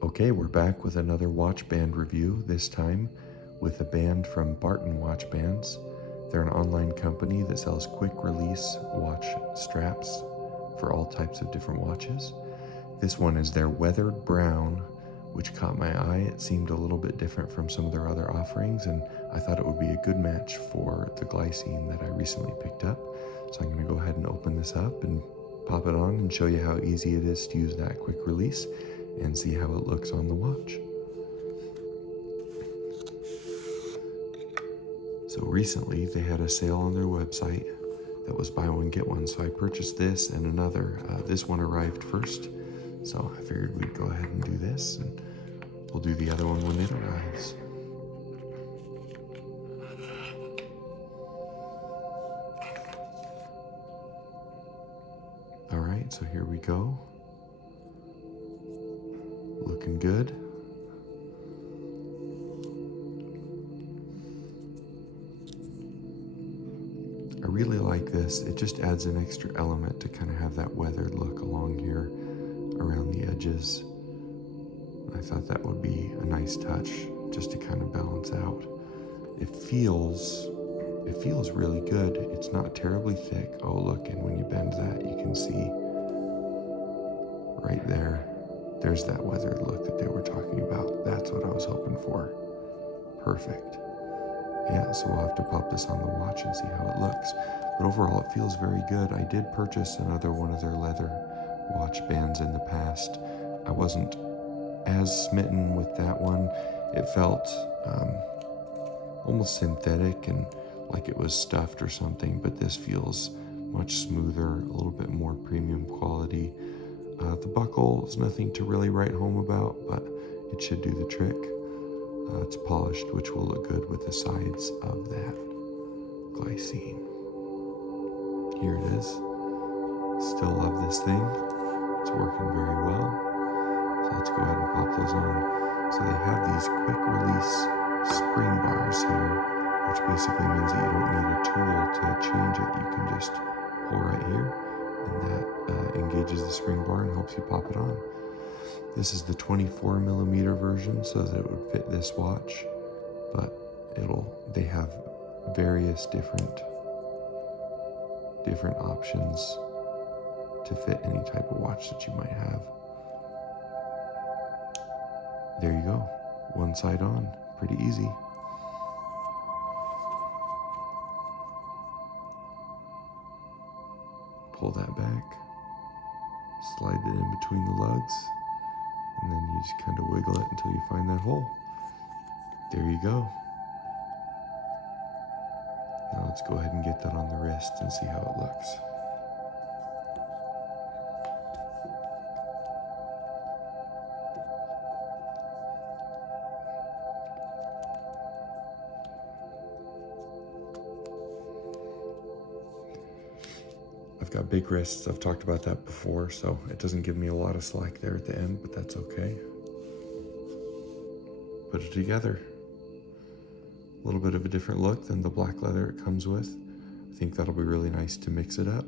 Okay, we're back with another watch band review, this time with a band from Barton Watch Bands. They're an online company that sells quick release watch straps for all types of different watches. This one is their weathered brown, which caught my eye. It seemed a little bit different from some of their other offerings, and I thought it would be a good match for the glycine that I recently picked up. So I'm going to go ahead and open this up and pop it on and show you how easy it is to use that quick release and see how it looks on the watch. So recently they had a sale on their website that was buy one get one, so I purchased this and another. This one arrived first, so I figured we'd go ahead and do this, and we'll do the other one when it arrives. All right, so here we go. Looking good. I really like this. It just adds an extra element to kind of have that weathered look along here around the edges. I thought that would be a nice touch just to kind of balance out. It feels really good. It's not terribly thick. Oh, look, and when you bend that, you can see right there, there's that weathered look that they were talking about. That's what I was hoping for. Perfect. Yeah, so we'll have to pop this on the watch and see how it looks. But overall, it feels very good. I did purchase another one of their leather watch bands in the past. I wasn't as smitten with that one. It felt almost synthetic and like it was stuffed or something, but this feels much smoother, a little bit more premium quality. The buckle is nothing to really write home about, but it should do the trick. It's polished, which will look good with the sides of that glycine. Here it is. Still love this thing. It's working very well. So let's go ahead and pop those on. So they have these quick release spring bars here, which basically means that you don't need a tool to change it. You can just pull right here, and that engages the spring bar and helps you pop it on. This is the 24 millimeter version, so that it would fit this watch, but they have various different options to fit any type of watch that you might have. There you go, one side on, pretty easy. Pull that back, slide it in between the lugs, and then you just kind of wiggle it until you find that hole. There you go. Now let's go ahead and get that on the wrist and see how it looks. I've got big wrists. I've talked about that before, so it doesn't give me a lot of slack there at the end, but that's okay. Put it together. A little bit of a different look than the black leather it comes with. I think that'll be really nice to mix it up.